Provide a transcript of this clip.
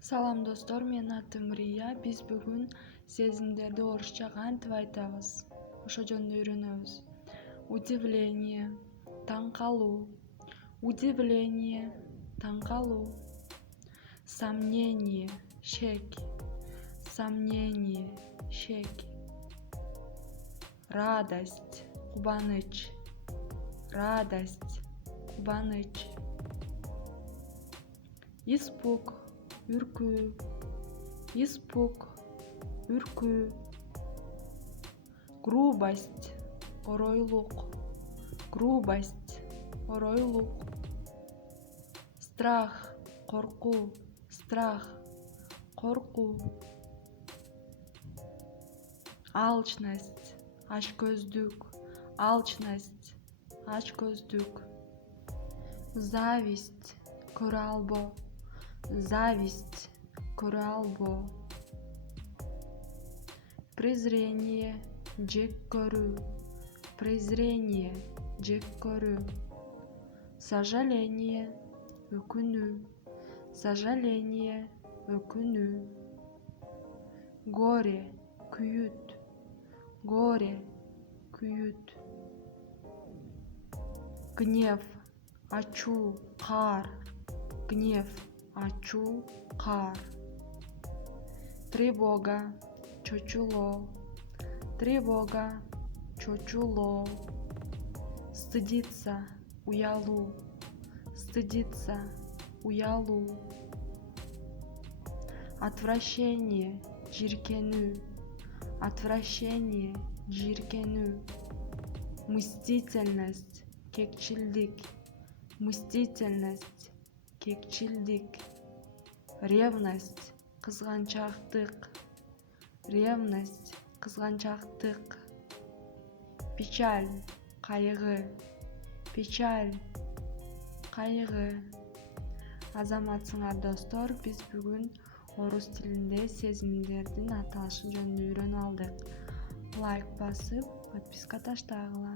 Салам достор, менин атым Рия. Биз бүгүн сезимдерди орусча кантип айтабыз, ошо жөнүндө үйрөнөбүз. Удивление, таң калуу. Удивление, таң калуу. Сомнение, шек. Сомнение, шек. Радость, кубаныч. Радость, кубаныч. Испуг, үркүү. Испуг, үркүү. Грубость, оройлук. Грубость, оройлук. Страх, коркуу. Страх, коркуу. Алчность, ачкөздүк. Алчность, ачкөздүк. Зависть, көрө албоо. Зависть, көрө албоо. Презрение, жек көрүү. Презрение, жек көрүү. Сожаление, өкүнүү. Сожаление, өкүнүү. Горе, күйүт. Горе, күйүт. Гнев, ачуу, каар. Гнев, ачуу, каар. Тревога, чочулоо. Тревога, чочулоо. Стыдиться, уялуу. Стыдиться, уялуу. Отвращение, жиркенүү. Отвращение, жиркенүү. Мстительность, кекчилдик. Мстительность, кекчилдик. Ревность, кызганчактык. Ревность, кызганчактык. Печаль, кайгы. Печаль, кайгы. Азаматсыңар достор, биз бүгүн орус тилинде сезимдердин аталышы жөнүндө үйрөнүп алдык. Лайк басып, подписка таштагыла.